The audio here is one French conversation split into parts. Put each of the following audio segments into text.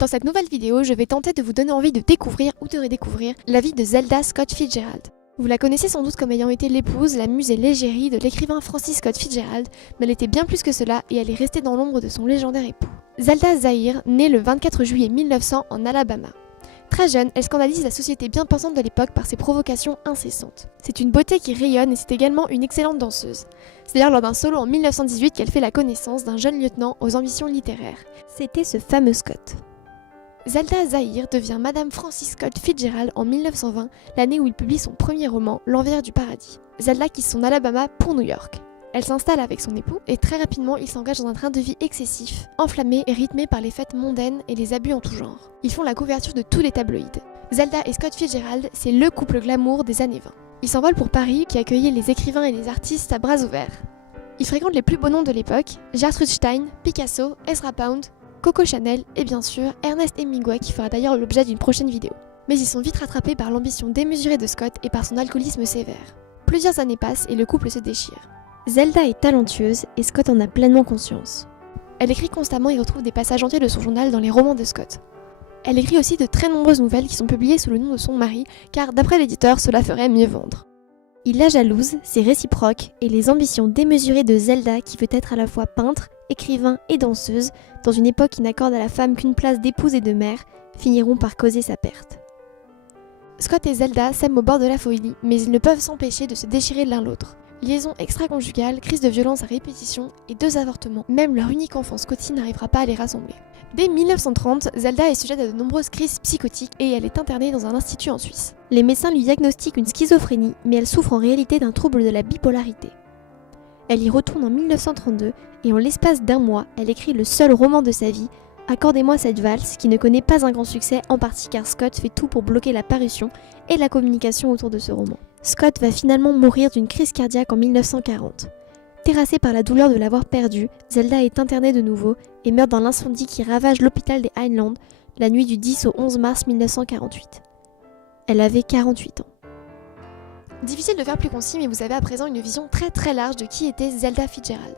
Dans cette nouvelle vidéo, je vais tenter de vous donner envie de découvrir ou de redécouvrir la vie de Zelda Scott Fitzgerald. Vous la connaissez sans doute comme ayant été l'épouse, la muse et l'égérie de l'écrivain Francis Scott Fitzgerald, mais elle était bien plus que cela et elle est restée dans l'ombre de son légendaire époux. Zelda Zahir naît le 24 juillet 1900 en Alabama. Très jeune, elle scandalise la société bien pensante de l'époque par ses provocations incessantes. C'est une beauté qui rayonne et c'est également une excellente danseuse. C'est d'ailleurs lors d'un solo en 1918 qu'elle fait la connaissance d'un jeune lieutenant aux ambitions littéraires. C'était ce fameux Scott. Zelda Zahir devient Madame Francis Scott Fitzgerald en 1920, l'année où il publie son premier roman, L'Envers du Paradis. Zelda quitte son Alabama pour New York. Elle s'installe avec son époux et très rapidement ils s'engagent dans un train de vie excessif, enflammé et rythmé par les fêtes mondaines et les abus en tout genre. Ils font la couverture de tous les tabloïds. Zelda et Scott Fitzgerald, c'est le couple glamour des années 20. Ils s'envolent pour Paris qui accueillait les écrivains et les artistes à bras ouverts. Ils fréquentent les plus beaux noms de l'époque, Gertrude Stein, Picasso, Ezra Pound, Coco Chanel et bien sûr Ernest Hemingway qui fera d'ailleurs l'objet d'une prochaine vidéo. Mais ils sont vite rattrapés par l'ambition démesurée de Scott et par son alcoolisme sévère. Plusieurs années passent et le couple se déchire. Zelda est talentueuse et Scott en a pleinement conscience. Elle écrit constamment et retrouve des passages entiers de son journal dans les romans de Scott. Elle écrit aussi de très nombreuses nouvelles qui sont publiées sous le nom de son mari car d'après l'éditeur cela ferait mieux vendre. Il la jalouse, c'est réciproque et les ambitions démesurées de Zelda qui veut être à la fois peintre, écrivain et danseuse, dans une époque qui n'accorde à la femme qu'une place d'épouse et de mère, finiront par causer sa perte. Scott et Zelda s'aiment au bord de la folie, mais ils ne peuvent s'empêcher de se déchirer l'un l'autre. Liaison extra-conjugale, crise de violence à répétition et 2 avortements. Même leur unique enfant Scotty n'arrivera pas à les rassembler. Dès 1930, Zelda est sujette à de nombreuses crises psychotiques et elle est internée dans un institut en Suisse. Les médecins lui diagnostiquent une schizophrénie, mais elle souffre en réalité d'un trouble de la bipolarité. Elle y retourne en 1932 et en l'espace d'un mois, elle écrit le seul roman de sa vie, Accordez-moi cette valse, qui ne connaît pas un grand succès, en partie car Scott fait tout pour bloquer la parution et la communication autour de ce roman. Scott va finalement mourir d'une crise cardiaque en 1940. Terrassée par la douleur de l'avoir perdu, Zelda est internée de nouveau et meurt dans l'incendie qui ravage l'hôpital des Highlands la nuit du 10 au 11 mars 1948. Elle avait 48 ans. Difficile de faire plus concis, mais vous avez à présent une vision très large de qui était Zelda Fitzgerald.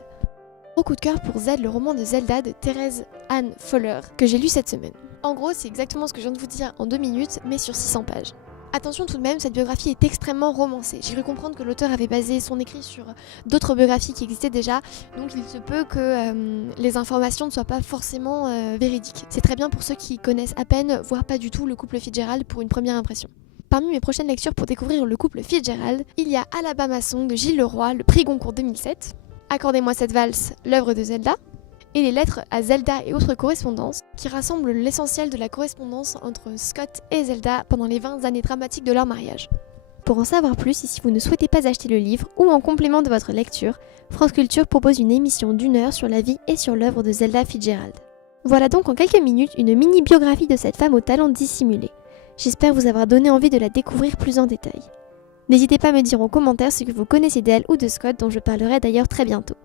Gros coup de cœur pour Z, le roman de Zelda de Thérèse Anne Fowler, que j'ai lu cette semaine. En gros, c'est exactement ce que je viens de vous dire en 2 minutes, mais sur 600 pages. Attention tout de même, cette biographie est extrêmement romancée. J'ai cru comprendre que l'auteur avait basé son écrit sur d'autres biographies qui existaient déjà, donc il se peut que les informations ne soient pas forcément véridiques. C'est très bien pour ceux qui connaissent à peine, voire pas du tout, le couple Fitzgerald pour une première impression. Parmi mes prochaines lectures pour découvrir le couple Fitzgerald, il y a Alabama Song de Gilles Leroy, le prix Goncourt 2007, Accordez-moi cette valse, l'œuvre de Zelda, et les lettres à Zelda et autres correspondances qui rassemblent l'essentiel de la correspondance entre Scott et Zelda pendant les 20 années dramatiques de leur mariage. Pour en savoir plus et si vous ne souhaitez pas acheter le livre ou en complément de votre lecture, France Culture propose une émission d'1 heure sur la vie et sur l'œuvre de Zelda Fitzgerald. Voilà donc en quelques minutes une mini-biographie de cette femme au talent dissimulé. J'espère vous avoir donné envie de la découvrir plus en détail. N'hésitez pas à me dire en commentaire ce que vous connaissez d'elle ou de Scott dont je parlerai d'ailleurs très bientôt.